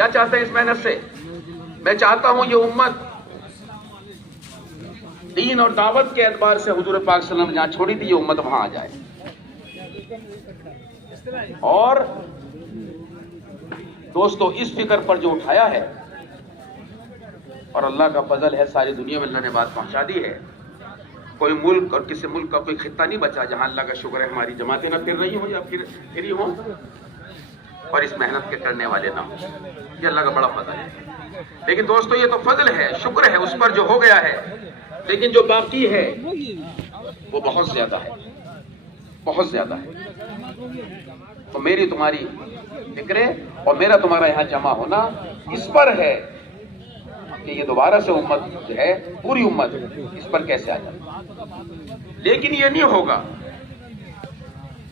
کیا چاہتے ہیں اس محنت سے؟ میں چاہتا ہوں یہ امت دین اور دعوت کے اعتبار سے حضور پاک صلی اللہ علیہ وسلم جہاں چھوڑی تھی یہ امت وہاں آ جائے. اور دوستو اس فکر پر جو اٹھایا ہے اور اللہ کا فضل ہے ساری دنیا میں اللہ نے بات پہنچا دی ہے. کوئی ملک اور کسی ملک کا کوئی خطہ نہیں بچا جہاں اللہ کا شکر ہے ہماری جماعتیں نہ پھر رہی ہوں یا پھری ہوں اور اس محنت کے کرنے والے نہ ہوں. یہ اللہ کا بڑا فضل ہے. لیکن دوستو یہ تو فضل ہے، شکر ہے اس پر جو ہو گیا ہے، لیکن جو باقی ہے وہ بہت زیادہ ہے، بہت زیادہ ہے. تو میری تمہاری فکریں اور میرا تمہارا یہاں جمع ہونا اس پر ہے کہ یہ دوبارہ سے امت جو ہے پوری امت اس پر کیسے آ جائے. لیکن یہ نہیں ہوگا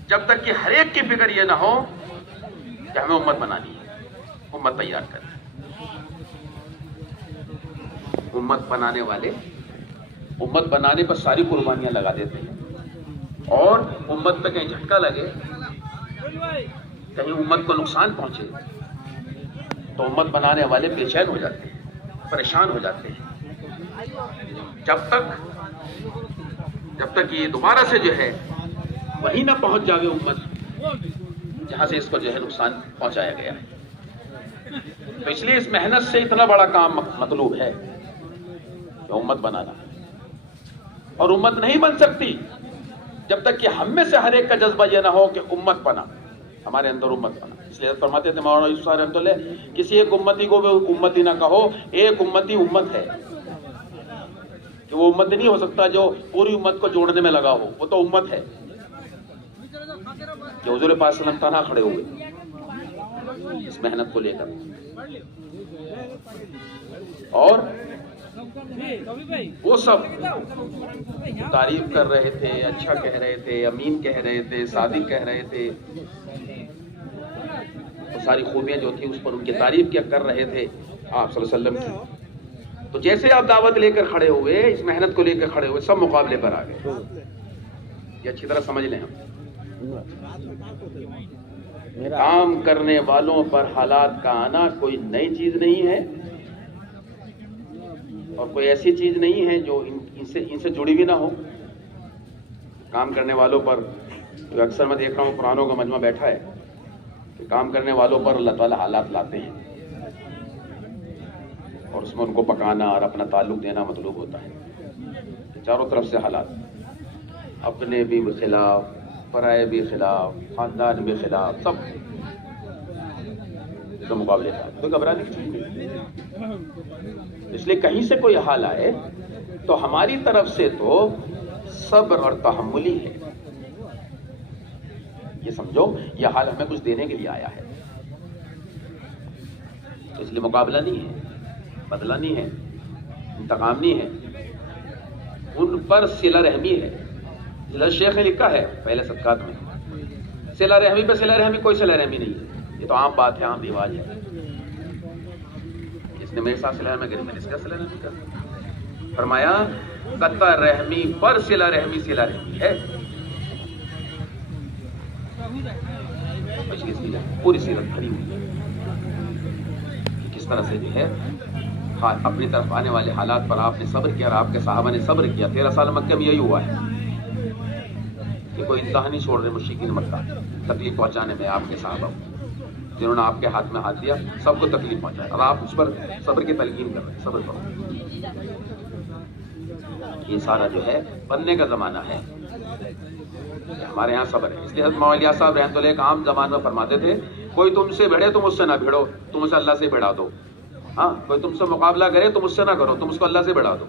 جب تک کہ ہر ایک کی فکر یہ نہ ہو کہ ہمیں امت بنانی ہے، امت تیار کریں. امت بنانے والے امت بنانے پر ساری قربانیاں لگا دیتے ہیں اور امت پہ کہیں جھٹکا لگے، کہیں امت کو نقصان پہنچے تو امت بنانے والے بے چین ہو جاتے ہیں، پریشان ہو جاتے ہیں. جب تک یہ دوبارہ سے جو ہے وہیں نہ پہنچ جاوے امت جہاں سے اس کو جو ہے نقصان پہنچایا گیا ہے. تو اس لیے اس محنت سے اتنا بڑا کام مطلوب ہے کہ امت بنانا. اور امت نہیں بن سکتی جب تک کہ ہم میں سے ہر ایک کا جذبہ یہ نہ ہو کہ امت بنا، ہمارے اندر امت بنا. اس لیے فرماتے تھے مولانا یوسف صاحب رحمۃ اللہ، کسی ایک امتی کو بھی امتی نہ کہو، ایک امتی امت ہے. کہ وہ امت نہیں ہو سکتا جو پوری امت کو جوڑنے میں لگا ہو، وہ تو امت ہے کہ حضور پاک صلی اللہ علیہ وسلم تنہا کھڑے ہوئے اس محنت کو لے کر اور وہ سب تعریف کر رہے تھے، اچھا کہہ رہے تھے، امین کہہ رہے تھے، صادق کہہ رہے تھے، وہ ساری خوبیاں جو تھیں اس پر ان کی تعریف کیا کر رہے تھے آپ صلی اللہ علیہ وسلم کی. تو جیسے آپ دعوت لے کر کھڑے ہوئے، اس محنت کو لے کر کھڑے ہوئے، سب مقابلے پر آ گئے. یہ اچھی طرح سمجھ لیں. ہم کام کرنے والوں پر حالات کا آنا کوئی نئی چیز نہیں ہے اور کوئی ایسی چیز نہیں ہے جو ان سے جڑی بھی نہ ہو. کام کرنے والوں پر جو اکثر میں دیکھ رہا ہوں قرآنوں کا مجمع بیٹھا ہے کہ کام کرنے والوں پر اللہ تعالیٰ حالات لاتے ہیں اور اس میں ان کو پکانا اور اپنا تعلق دینا مطلوب ہوتا ہے. چاروں طرف سے حالات، اپنے بھی خلاف، پرائے بھی خلاف، خاندان بھی خلاف، سب تو مقابلے کا تو گھبرانے کی چیز نہیں. اس لیے کہیں سے کوئی حال آئے تو ہماری طرف سے تو صبر اور تحملی ہے. یہ سمجھو یہ حال ہمیں کچھ دینے کے لیے آیا ہے. اس لیے مقابلہ نہیں ہے، بدلہ نہیں ہے، انتقام نہیں ہے. ان پر صلہ رحمی ہے. شیخ نے لکھا ہے پہلے صدقات میں، صلہ رحمی پہ صلہ رحمی، کوئی صلہ رحمی نہیں ہے. یہ تو عام بات ہے، عام رواج ہے. اس نے میرے ساتھ صلہ رحمی کری، میں نے اس کا صلہ رحمی کر. فرمایا قطع رحمی پر صلہ رحمی ہے. پوری سیرت کھڑی ہوئی کہ کس طرح سے جو ہے اپنی طرف آنے والے حالات پر آپ نے صبر کیا اور آپ کے صحابہ نے صبر کیا. 13 سال مکہ میں یہی ہوا ہے کہ کوئی انتہا نہیں چھوڑ رہے مشرکین مکہ تکلیف پہنچانے میں. آپ کے صحابہ جنہوں نے آپ کے ہاتھ میں ہاتھ دیا سب کو تکلیف پہنچایا اور آپ اس پر صبر کی تلقین کر رہے ہیں. صبر کرو، یہ سارا جو ہے بننے کا زمانہ ہے. ہمارے یہاں صبر ہے. اس لیے حضرت مولانا صاحب رحمۃ اللہ ایک عام زبان میں فرماتے تھے کوئی تم سے بھیڑے تم اس سے نہ بھیڑو، تم اسے اللہ سے بھیڑا دو. ہاں، کوئی تم سے مقابلہ کرے تم اس سے نہ کرو، تم اس کو اللہ سے بھیڑا دو.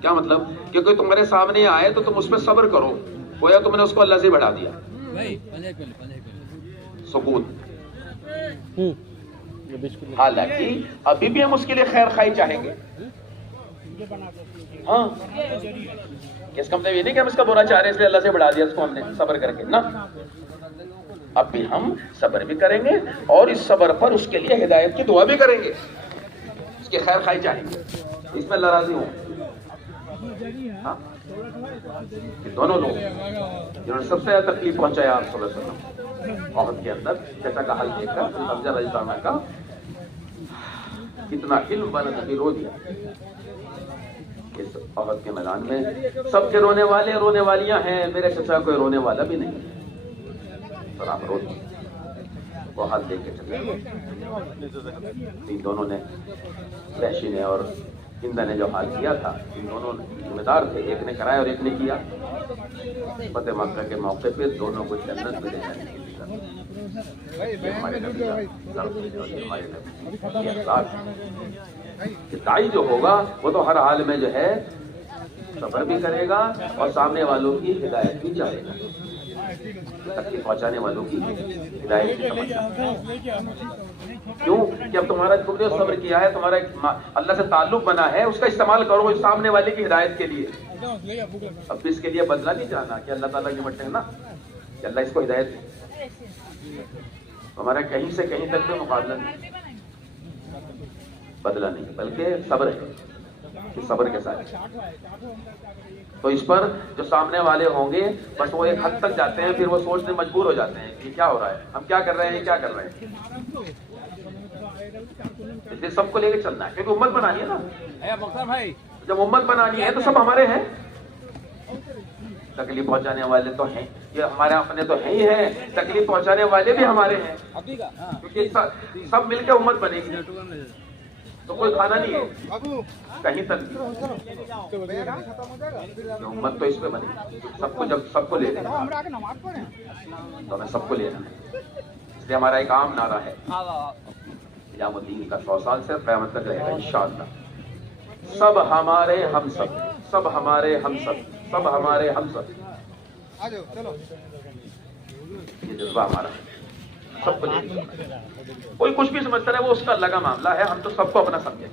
کیا مطلب کہ کوئی تمہارے سامنے آئے تو تم اس پہ صبر کرو، گویا تم نے اس کو اللہ سے بڑھا دیا. سکون. حالانکہ ابھی بھی ہم اس کے لیے خیر خواہی چاہیں گے. ہاں، اس کا مطلب یہ نہیں کہ ہم اس کا برا چاہ رہے ہیں اس لیے اللہ سے بڑھا دیا اس کو ہم نے صبر کر کے. نہ، اب بھی ہم صبر بھی کریں گے اور اس صبر پر اس کے لیے ہدایت کی دعا بھی کریں گے، اس کی خیر خواہی چاہیں گے. اس میں اللہ راضی ہوں. ہاں، دونوں لوگ جنہوں نے سب سے زیادہ تکلیف پہنچایا آپ صلی اللہ علیہ وسلم عہد کے اندر، جیسا کا حل دیکھ کر افضل رضی اللہ عنہ کا کتنا علم والا نبی رو دیا اس عہد کے میدان میں. سب کے رونے والے رونے والیاں ہیں, میرے چچا کوئی رونے والا بھی نہیں ہے, اور آپ رو دیے وہ ہاتھ دے کے چلے. ان دونوں نے, وحشی نے اور ہند نے جو حال کیا تھا, ان دونوں ذمہ دار تھے, ایک نے کرایا اور ایک نے کیا. فتح مکہ کے موقع پہ دونوں کو جنت میں لے جانے کے لیے ہمارے نبی کا ہمارے نبی یہ اخلاق ہے کہ داعی جو ہوگا وہ تو ہر حال میں جو ہے صبر بھی کرے گا اور سامنے والوں کی ہدایت بھی چاہے گا, تکلیف پہنچانے والوں کی ہدایت بھی سمجھتا. کیوں کہ اب تمہارا تم نے صبر کیا ہے, تمہارا اللہ سے تعلق بنا ہے, اس کا استعمال کرو اس سامنے والے کی ہدایت کے لیے. اب اس کے لیے بدلہ نہیں جانا کہ اللہ تعالیٰ کی مٹے نا کہ اللہ اس کو ہدایت دے. ہمارا کہیں سے کہیں تک میں مقابلہ نہیں, بدلہ نہیں, بلکہ صبر ہے کہ صبر کے ساتھ. تو اس پر جو سامنے والے ہوں گے بس وہ ایک حد تک جاتے ہیں, پھر وہ سوچنے مجبور ہو جاتے ہیں کہ کیا ہو رہا ہے, ہم کیا کر رہے ہیں, کیا کر رہے ہیں. اس لیے سب کو لے کے چلنا ہے کیونکہ امت بنانی ہے نا. جب امت بنانی ہے تو سب ہمارے ہیں. تکلیف پہنچانے والے تو ہیں, یہ ہمارے اپنے تو ہیں ہی ہیں, تکلیف پہنچانے والے بھی ہمارے ہیں, کیونکہ سب مل کے امت بنے گی. تو کوئی کھانا نہیں ہے کہیں تک, امت تو اس پہ بنے. سب کو جب سب کو لے لیں تو ہمیں سب کو لینا ہے. اس لیے ہمارا ایک عام نعرہ ہے قیام الدین کا 100 سال سے قیامت تک رہے گا انشاءاللہ. سب ہمارے ہم سب, سب ہمارے ہم سب, سب ہمارے ہم سب. یہ جذبہ ہمارا سب کو لے لیں. کوئی کچھ بھی سمجھتا ہے وہ اس کا اللہ کا معاملہ ہے, ہم تو سب کو اپنا سمجھیں,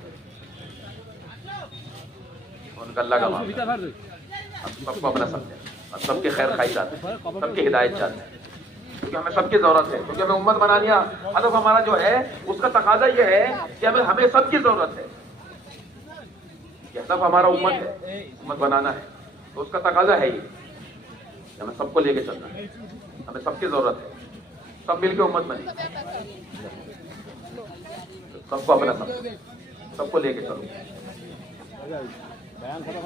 ان کا اللہ کا معاملہ, ہم سب کو اپنا سمجھیں, ہم سب کی خیر خواہی چاہتے ہیں, سب کی ہدایت چاہتے ہیں, کیونکہ ہمیں سب کی ضرورت ہے, کیونکہ ہمیں امت بنانی ہے. ہدف ہمارا جو ہے اس کا تقاضا یہ ہے کہ ہمیں سب کی ضرورت ہے. ہدف ہمارا امت ہے, امت بنانا ہے, تو اس کا تقاضا ہے یہ ہمیں سب کو لے کے چلنا ہے. ہمیں سب کی ضرورت ہے, سب مل کے امت بنے, سب کو اپنا سمجھو, سب کو لے کے چلو.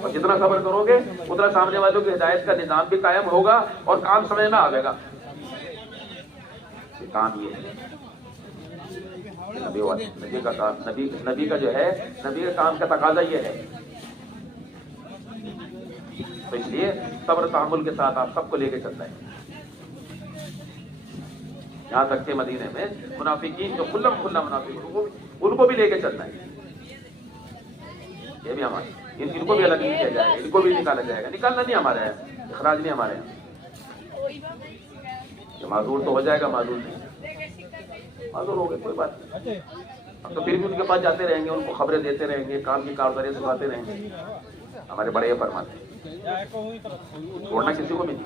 اور جتنا صبر کرو گے اتنا سامنے والوں کی ہدایت کا نظام بھی قائم ہوگا اور کام سمجھ میں آئے گا. کام یہ ہے نبی کا کام, نبی کا جو ہے نبی کے کام کا تقاضا یہ ہے. تو اس لیے صبر تحمل کے ساتھ آپ سب کو لے کے چلنا ہے. یہاں تک کہ مدینے میں منافقین جو کھلم کھلا منافق ان کو بھی لے کے چلنا ہے. یہ بھی ہمارے, ان کو بھی الگ نہیں کیا جائے گا, ان کو بھی نکالا جائے گا. نکالنا نہیں ہمارے ہیں, اخراج نہیں ہمارے ہیں. معذور تو ہو جائے گا, معذور نہیں, معذور ہو گئے کوئی بات نہیں. ہم تو پھر بھی ان کے پاس جاتے رہیں گے, ان کو خبریں دیتے رہیں گے, کام کی کارکردگی سکھاتے رہیں گے. ہمارے بڑے یہ فرماتے ہیں چھوڑنا کسی کو بھی نہیں,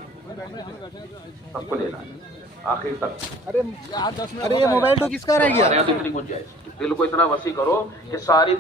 سب کو لینا ہے آخر تک. ارے یہ موبائل تو کس کا رہ گیا. دل کو اتنا وسیع کرو کہ ساری